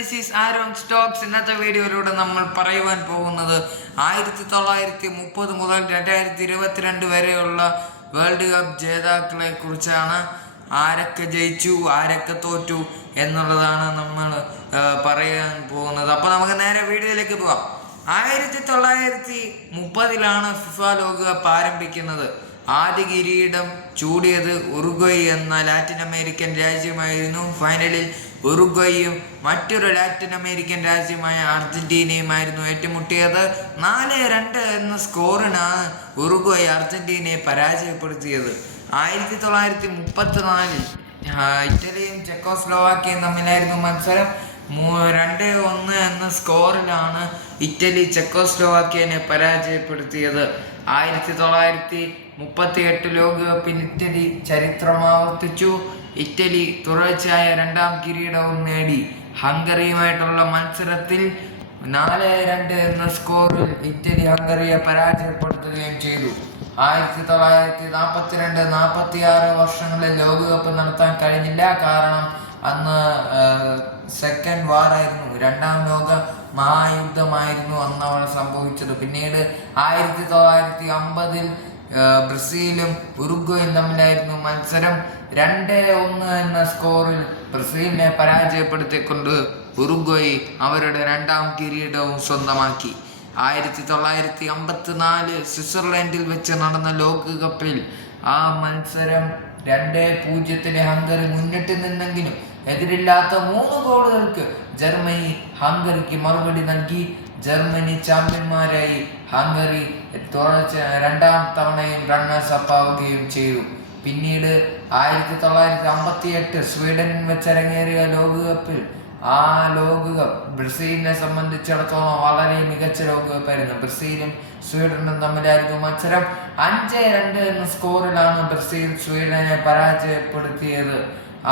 This is Aaron Stokes. ഇന്നത്തെ വീഡിയോയിലൂടെ നമ്മൾ പറയുവാൻ പോകുന്നത് 1930 മുതൽ 2022 വരെയുള്ള വേൾഡ് കപ്പ് ജേതാക്കളെ കുറിച്ചാണ്. ആരൊക്കെ ജയിച്ചു, ആരൊക്കെ തോറ്റു എന്നുള്ളതാണ് നമ്മൾ പറയാൻ പോകുന്നത്. അപ്പോൾ നമുക്ക് നേരെ വീഡിയോയിലേക്ക് പോവാം. 1930 ഫിഫ ലോകകപ്പ് ആരംഭിക്കുന്നത്. ആദ്യ കിരീടം ചൂടിയത് ഉറുഗ്വയ് എന്ന ലാറ്റിൻ അമേരിക്കൻ രാജ്യമായിരുന്നു. ഫൈനലിൽ ഉറുഗ്വയും മറ്റൊരു ലാറ്റിൻ അമേരിക്കൻ രാജ്യമായ അർജന്റീനയുമായിരുന്നു ഏറ്റുമുട്ടിയത്. 4-2 എന്ന സ്കോറിനാണ് ഉറുഗ്വയ് അർജന്റീനയെ പരാജയപ്പെടുത്തിയത്. 1934 ഇറ്റലിയും ചെക്കോസ്ലോവാക്യയും തമ്മിലായിരുന്നു മത്സരം. 2-1 എന്ന സ്കോറിലാണ് ഇറ്റലി ചെക്കോസ്ലോവാക്യനെ പരാജയപ്പെടുത്തിയത്. 1938 ലോകകപ്പിൽ ഇറ്റലി ചരിത്രമാവർത്തിച്ചു. ഇറ്റലി തുടർച്ചയായ രണ്ടാം കിരീടവും നേടി. ഹംഗറിയുമായിട്ടുള്ള മത്സരത്തിൽ 4-2 എന്ന സ്കോറിൽ ഇറ്റലി ഹംഗറിയെ പരാജയപ്പെടുത്തുകയും ചെയ്തു. 1942-46 വർഷങ്ങളിൽ ലോകകപ്പ് നടത്താൻ കഴിഞ്ഞില്ല. കാരണം അന്ന് സെക്കൻഡ് വാർ ആയിരുന്നു, രണ്ടാം ലോക മഹായുദ്ധമായിരുന്നു അന്ന് അവിടെ സംഭവിച്ചത്. പിന്നീട് 1950 ബ്രസീലും ഉറുഗ്വയും തമ്മിലായിരുന്നു മത്സരം. 2-1 എന്ന സ്കോറിൽ ബ്രസീലിനെ പരാജയപ്പെടുത്തിക്കൊണ്ട് ഉറുഗ്വയ് അവരുടെ രണ്ടാം കിരീടവും സ്വന്തമാക്കി. 1954 സ്വിറ്റ്സർലൻഡിൽ വെച്ച് നടന്ന ലോകകപ്പിൽ ആ മത്സരം 2-0 ഹംഗറി മുന്നിട്ട് നിന്നെങ്കിലും എതിരില്ലാത്ത 3 ഗോളുകൾക്ക് ജർമ്മനി ഹംഗറിക്ക് മറുപടി നൽകി. ജർമ്മനി ചാമ്പ്യന്മാരായി. ഹംഗറി രണ്ടാം തവണയും റണ്ണേഴ്സ് അപ്പ് ആവുകയും ചെയ്തു. പിന്നീട് 1958 സ്വീഡനിൽ വെച്ചരങ്ങേറിയ ലോകകപ്പിൽ ആ ലോകകപ്പ് ബ്രസീലിനെ സംബന്ധിച്ചിടത്തോളം വളരെ മികച്ച ലോകകപ്പായിരുന്നു. ബ്രസീലും സ്വീഡനും തമ്മിലായിരുന്നു മത്സരം. 5-2 എന്ന സ്കോറിലാണ് ബ്രസീൽ സ്വീഡനെ പരാജയപ്പെടുത്തിയത്.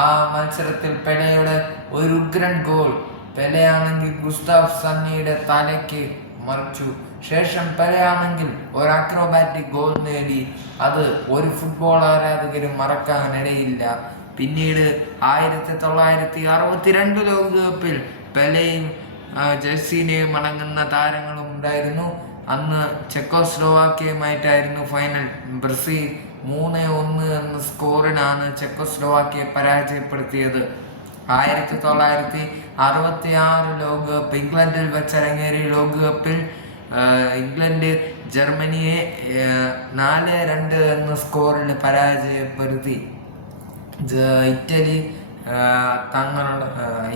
ആ മത്സരത്തിൽ പെലെയുടെ ഒരു ഉഗ്രൻ ഗോൾ, പെലെയാണെങ്കിൽ ഗുസ്താവ് സണ്ണിയുടെ തലയ്ക്ക് മറിച്ചു. ശേഷം പെലെയാണെങ്കിൽ ഒരു അക്രോബാറ്റിക് ഗോൾ നേടി. അത് ഒരു ഫുട്ബോൾ ആരാധകരും മറക്കാനിടയില്ല. പിന്നീട് 1962 ലോകകപ്പിൽ പെലെയും ജെർസിനെയും അടങ്ങുന്ന താരങ്ങളും ഉണ്ടായിരുന്നു. അന്ന് ചെക്കോസ്ലോവാക്യയുമായിട്ടായിരുന്നു ഫൈനൽ. ബ്രസീൽ 3-1 എന്ന സ്കോറിനാണ് ചെക്കോസ്ലോവാക്യയെ പരാജയപ്പെടുത്തിയത്. 1966 ലോകകപ്പ് ഇംഗ്ലണ്ടിൽ വെച്ചരങ്ങേറിയ ലോകകപ്പിൽ ഇംഗ്ലണ്ട് ജർമ്മനിയെ 4-2 എന്ന സ്കോറിൽ പരാജയപ്പെടുത്തി.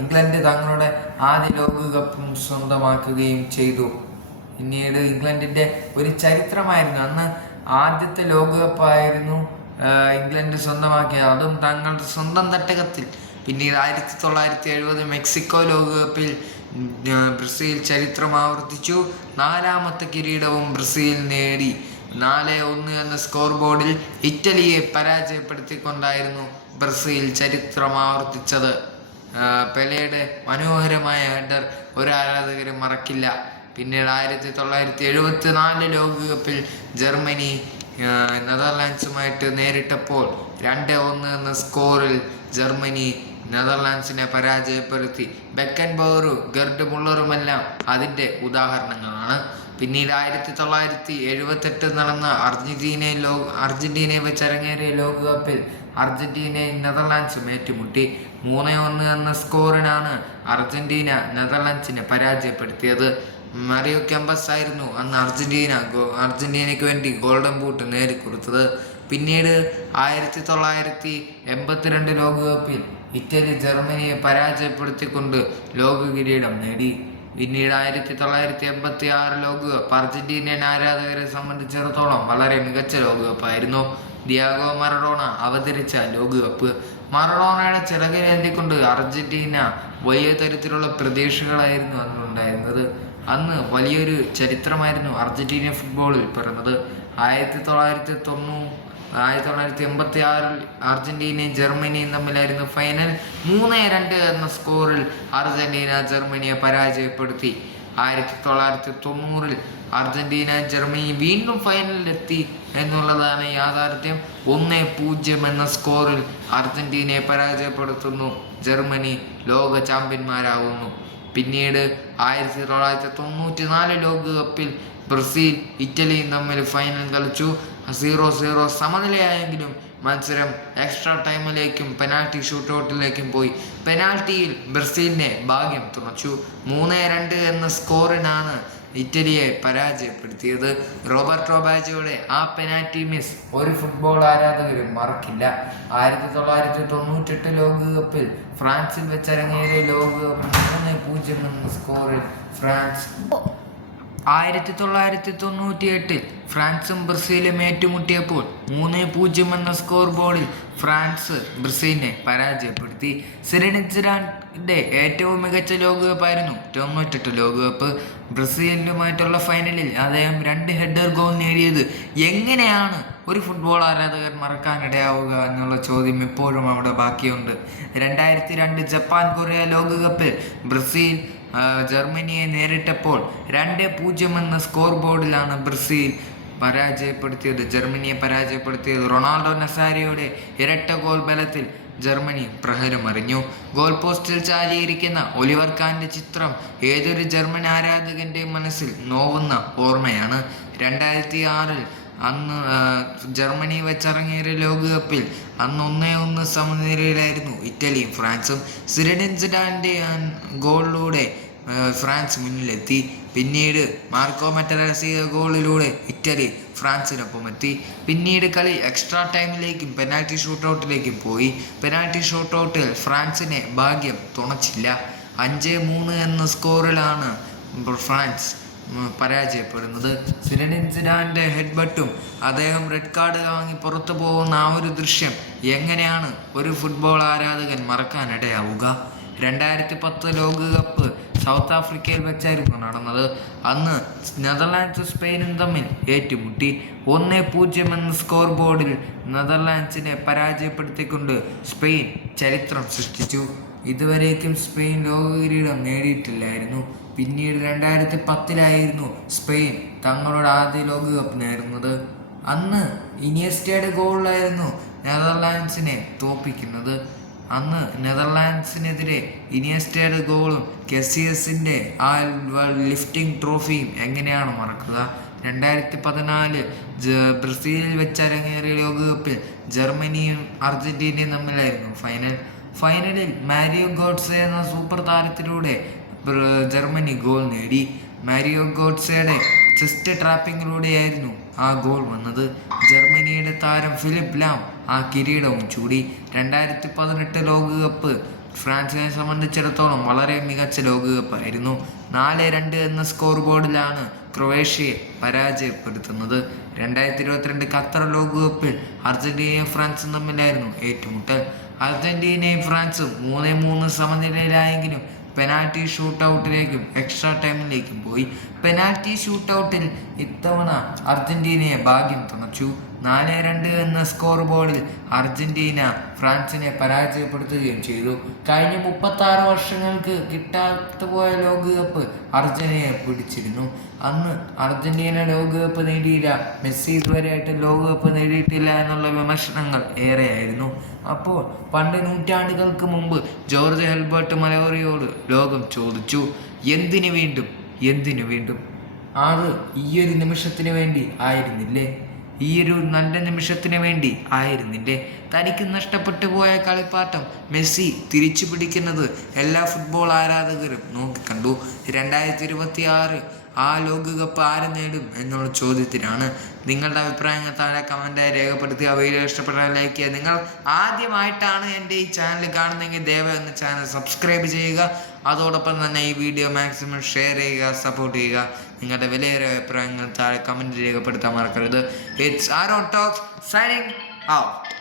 ഇംഗ്ലണ്ട് തങ്ങളുടെ ആദ്യ ലോകകപ്പും സ്വന്തമാക്കുകയും ചെയ്തു. പിന്നീട് ഇംഗ്ലണ്ടിന്റെ ഒരു ചരിത്രമായിരുന്നു. അന്ന് ആദ്യത്തെ ലോകകപ്പായിരുന്നു ഇംഗ്ലണ്ട് സ്വന്തമാക്കിയത്, അതും തങ്ങളുടെ സ്വന്തം തട്ടകത്തിൽ. പിന്നീട് 1970 മെക്സിക്കോ ലോകകപ്പിൽ ബ്രസീൽ ചരിത്രം ആവർത്തിച്ചു. 4ാമത്തെ കിരീടവും ബ്രസീൽ നേടി. 4-1 എന്ന സ്കോർ ബോർഡിൽ ഇറ്റലിയെ പരാജയപ്പെടുത്തിക്കൊണ്ടായിരുന്നു ബ്രസീൽ ചരിത്രം ആവർത്തിച്ചത്. പെലെയുടെ മനോഹരമായ ഹെഡർ ഒരു ആരാധകരും മറക്കില്ല. പിന്നീട് 1974 ലോകകപ്പിൽ ജർമ്മനി നെതർലാൻഡ്സുമായിട്ട് നേരിട്ടപ്പോൾ 2-1 എന്ന സ്കോറിൽ ജർമ്മനി നെതർലാൻഡ്സിനെ പരാജയപ്പെടുത്തി. ബെക്കൻബൗറും ഗെർഡ് മുള്ളറുമെല്ലാം അതിൻ്റെ ഉദാഹരണങ്ങളാണ്. പിന്നീട് 1978 നടന്ന അർജന്റീനയെ വെച്ചരങ്ങേറിയ ലോകകപ്പിൽ അർജന്റീനയും നെതർലാൻഡ്സും ഏറ്റുമുട്ടി. 3-1 എന്ന സ്കോറിനാണ് അർജന്റീന നെതർലാൻഡ്സിനെ പരാജയപ്പെടുത്തിയത്. മറിയോ കെമ്പസ് ആയിരുന്നു അന്ന് അർജന്റീനയ്ക്ക് വേണ്ടി ഗോൾഡൻ ബൂട്ട് നേടിക്കൊടുത്തത്. പിന്നീട് 1982 ലോകകപ്പിൽ ഇറ്റലി ജർമ്മനിയെ പരാജയപ്പെടുത്തിക്കൊണ്ട് ലോക കിരീടം നേടി. പിന്നീട് 1986 ലോകകപ്പ് അർജന്റീനിയൻ ആരാധകരെ സംബന്ധിച്ചിടത്തോളം വളരെ മികച്ച ലോകകപ്പായിരുന്നു. ഡിയാഗോ മറഡോണ അവതരിച്ച ലോകകപ്പ്. മറഡോണയുടെ ചിറകിലേന്തിക്കൊണ്ട് അർജന്റീന വലിയ തരത്തിലുള്ള പ്രതീക്ഷകളായിരുന്നു അന്നുണ്ടായിരുന്നത്. അന്ന് വലിയൊരു ചരിത്രമായിരുന്നു അർജന്റീന ഫുട്ബോളിൽ പിറന്നത്. 1986 അർജന്റീനയും ജർമ്മനിയും തമ്മിലായിരുന്നു ഫൈനൽ. 3-2 എന്ന സ്കോറിൽ അർജന്റീന ജർമ്മനിയെ പരാജയപ്പെടുത്തി. 1990 അർജന്റീന ജർമ്മനി വീണ്ടും ഫൈനലിലെത്തി എന്നുള്ളതാണ് യാഥാർത്ഥ്യം. 1-0 എന്ന സ്കോറിൽ അർജന്റീനയെ പരാജയപ്പെടുത്തുന്നു. ജർമ്മനി ലോക ചാമ്പ്യന്മാരാകുന്നു. പിന്നീട് 1994 ലോകകപ്പിൽ ബ്രസീൽ ഇറ്റലിയും തമ്മിൽ ഫൈനൽ കളിച്ചു. 0-0 സമനിലയായെങ്കിലും മത്സരം എക്സ്ട്രാ ടൈമിലേക്കും പെനാൽറ്റി ഷൂട്ടൗട്ടിലേക്കും പോയി. പെനാൽറ്റിയിൽ ബ്രസീലിനെ ഭാഗ്യം തുണച്ചു. 3-2 എന്ന സ്കോറിനാണ് ഇറ്റലിയെ പരാജയപ്പെടുത്തിയത്. റോബർട്ടോ ബാജോയുടെ ആ പെനാൽറ്റി മിസ് ഒരു ഫുട്ബോൾ ആരാധകരും മറക്കില്ല. 1998 ലോകകപ്പിൽ ഫ്രാൻസിൽ വെച്ചരങ്ങേറിയ ലോകകപ്പ് 3-0 എന്ന സ്കോറിൽ ഫ്രാൻസ് 1998 ഫ്രാൻസും ബ്രസീലും ഏറ്റുമുട്ടിയപ്പോൾ 3-0 എന്ന സ്കോർ ബോർഡിൽ ഫ്രാൻസ് ബ്രസീലിനെ പരാജയപ്പെടുത്തി. സിനഡിൻ സിഡാന്റെ ഏറ്റവും മികച്ച ലോകകപ്പായിരുന്നു 98 ലോകകപ്പ്. ബ്രസീലുമായിട്ടുള്ള ഫൈനലിൽ അദ്ദേഹം 2 ഹെഡർ ഗോൾ നേടിയത് എങ്ങനെയാണ് ഒരു ഫുട്ബോൾ ആരാധകർ മറക്കാനിടയാവുക എന്നുള്ള ചോദ്യം ഇപ്പോഴും അവിടെ ബാക്കിയുണ്ട്. 2002 ജപ്പാൻ കൊറിയ ലോകകപ്പിൽ ബ്രസീൽ ജർമ്മനിയെ നേരിട്ടപ്പോൾ 2-0 എന്ന സ്കോർ ബോർഡിലാണ് ബ്രസീൽ ജർമ്മനിയെ പരാജയപ്പെടുത്തിയത്. റൊണാൾഡോ നസാരിയോയുടെ ഇരട്ട ഗോൾ ബലത്തിൽ ജർമ്മനി പ്രഹരമറിഞ്ഞു. ഗോൾ പോസ്റ്റിൽ ചാരിയിരിക്കുന്ന ഒലിവർ കാന്റെ ചിത്രം ഏതൊരു ജർമ്മൻ ആരാധകന്റെ മനസ്സിൽ നോവുന്ന ഓർമ്മയാണ്. 2006 അന്ന് ജർമ്മനി വെച്ചിറങ്ങിയ ലോകകപ്പിൽ അന്ന് 1-1 സമനിലയിലായിരുന്നു ഇറ്റലിയും ഫ്രാൻസും. സിനഡിൻ സിഡാന്റെ ഗോളിലൂടെ ഫ്രാൻസ് മുന്നിലെത്തി. പിന്നീട് മാർക്കോ മറ്ററസിയ ഗോളിലൂടെ ഇറ്റലി ഫ്രാൻസിനൊപ്പം എത്തി. പിന്നീട് കളി എക്സ്ട്രാ ടൈമിലേക്കും പെനാൽറ്റി ഷൂട്ടൗട്ടിലേക്കും പോയി. പെനാൽറ്റി ഷൂട്ടൗട്ടിൽ ഫ്രാൻസിനെ ഭാഗ്യം തുണച്ചില്ല. 5-3 എന്ന സ്കോറിലാണ് ഫ്രാൻസ് പരാജയപ്പെടുന്നത്. സിനഡിൻ സിഡാന്റെ ഹെഡ്ബട്ടും അദ്ദേഹം റെഡ് കാർഡ് വാങ്ങി പുറത്തു പോകുന്ന ആ ഒരു ദൃശ്യം എങ്ങനെയാണ് ഒരു ഫുട്ബോൾ ആരാധകൻ മറക്കാനിടയാവുക? 2010 ലോകകപ്പ് സൗത്ത് ആഫ്രിക്കയിൽ വെച്ചായിരുന്നു നടന്നത്. അന്ന് നെതർലാൻഡ്സും സ്പെയിനും തമ്മിൽ ഏറ്റുമുട്ടി. 1-0 എന്ന സ്കോർ ബോർഡിൽ നെതർലാൻഡ്സിനെ പരാജയപ്പെടുത്തിക്കൊണ്ട് സ്പെയിൻ ചരിത്രം സൃഷ്ടിച്ചു. ഇതുവരേക്കും സ്പെയിൻ ലോക കിരീടം നേടിയിട്ടില്ലായിരുന്നു. പിന്നീട് 2010 സ്പെയിൻ തങ്ങളുടെ ആദ്യ ലോകകപ്പ് നേടുന്നത്. അന്ന് ഇനിയസ്റ്റയുടെ ഗോളിലായിരുന്നു നെതർലാൻഡ്സിനെ തോൽപ്പിക്കുന്നത്. അന്ന് നെതർലാൻഡ്സിനെതിരെ ഇനിയസ്റ്റയുടെ ഗോളും കെസിയസിന്റെ ആ ലിഫ്റ്റിംഗ് ട്രോഫിയും എങ്ങനെയാണ് മറക്കുക? 2014 ബ്രസീലിൽ വെച്ചരങ്ങേറിയ ലോകകപ്പിൽ ജർമ്മനിയും അർജന്റീനയും തമ്മിലായിരുന്നു ഫൈനലിൽ മാരിയോ ഗോഡ്സെ എന്ന സൂപ്പർ താരത്തിലൂടെ ജർമ്മനി ഗോൾ നേടി. മാരിയോ ഗോഡ്സെയുടെ ചെസ്റ്റ് ട്രാപ്പിങ്ങിലൂടെയായിരുന്നു ആ ഗോൾ വന്നത്. ജർമ്മനിയുടെ താരം ഫിലിപ്പ് ലാം ആ കിരീടവും ചൂടി. 2018 ലോകകപ്പ് ഫ്രാൻസിനെ സംബന്ധിച്ചിടത്തോളം വളരെ മികച്ച ലോകകപ്പായിരുന്നു. 4-2 എന്ന സ്കോർ ബോർഡിലാണ് ക്രൊയേഷ്യയെ പരാജയപ്പെടുത്തുന്നത്. 2022 ഖത്തർ ലോകകപ്പിൽ അർജന്റീനയും ഫ്രാൻസും തമ്മിലായിരുന്നു ഏറ്റുമുട്ടൽ. അർജന്റീനയും ഫ്രാൻസും 3-3 സമനിലയിലായെങ്കിലും പെനാൽറ്റി ഷൂട്ടൗട്ടിലേക്കും എക്സ്ട്രാ ടൈമിലേക്കും പോയി. പെനാൽറ്റി ഷൂട്ടൗട്ടിൽ ഇത്തവണ അർജന്റീനയെ ഭാഗ്യം തുണച്ചു. 4-2 എന്ന സ്കോർ ബോർഡിൽ അർജന്റീന ഫ്രാൻസിനെ പരാജയപ്പെടുത്തുകയും ചെയ്തു. കഴിഞ്ഞ 36 വർഷങ്ങൾക്ക് കിട്ടാത്ത പോയ ലോകകപ്പ് അർജന്റീനയെ പിടിച്ചിരുന്നു. അന്ന് അർജന്റീന ലോകകപ്പ് നേടിയില്ല, മെസ്സി ഇതുവരെയായിട്ട് ലോകകപ്പ് നേടിയിട്ടില്ല എന്നുള്ള വിമർശനങ്ങൾ ഏറെയായിരുന്നു. അപ്പോൾ പണ്ട് നൂറ്റാണ്ടുകൾക്ക് മുമ്പ് ജോർജ് ഹെൽബർട്ട് മലോറിയോട് ലോകം ചോദിച്ചു, എന്തിനു വീണ്ടും? അത് ഈയൊരു നിമിഷത്തിന് വേണ്ടി ആയിരുന്നില്ലേ? ഈയൊരു നല്ല നിമിഷത്തിന് വേണ്ടി ആയിരുന്നില്ലേ? തനിക്ക് നഷ്ടപ്പെട്ടു പോയ കളിപ്പാട്ടം മെസ്സി തിരിച്ചു പിടിക്കുന്നത് എല്ലാ ഫുട്ബോൾ ആരാധകരും നോക്കിക്കണ്ടു. 2026 ആ ലോകകപ്പ് ആര് നേടും എന്നുള്ള ചോദ്യത്തിനാണ്. നിങ്ങളുടെ അഭിപ്രായങ്ങൾ താഴെ കമൻറ്റായി രേഖപ്പെടുത്തുക. വീഡിയോ ഇഷ്ടപ്പെട്ടാൽ ലൈക്ക് ചെയ്യുക. നിങ്ങൾ ആദ്യമായിട്ടാണ് എൻ്റെ ഈ ചാനൽ കാണുന്നതെങ്കിൽ ദയവായി ഒന്ന് ചാനൽ സബ്സ്ക്രൈബ് ചെയ്യുക. അതോടൊപ്പം തന്നെ ഈ വീഡിയോ മാക്സിമം ഷെയർ ചെയ്യുക, സപ്പോർട്ട് ചെയ്യുക. നിങ്ങളുടെ വിലയേറിയ അഭിപ്രായങ്ങൾ താഴെ കമൻറ്റ് രേഖപ്പെടുത്താൻ മറക്കരുത്. It's Aaron talks signing out.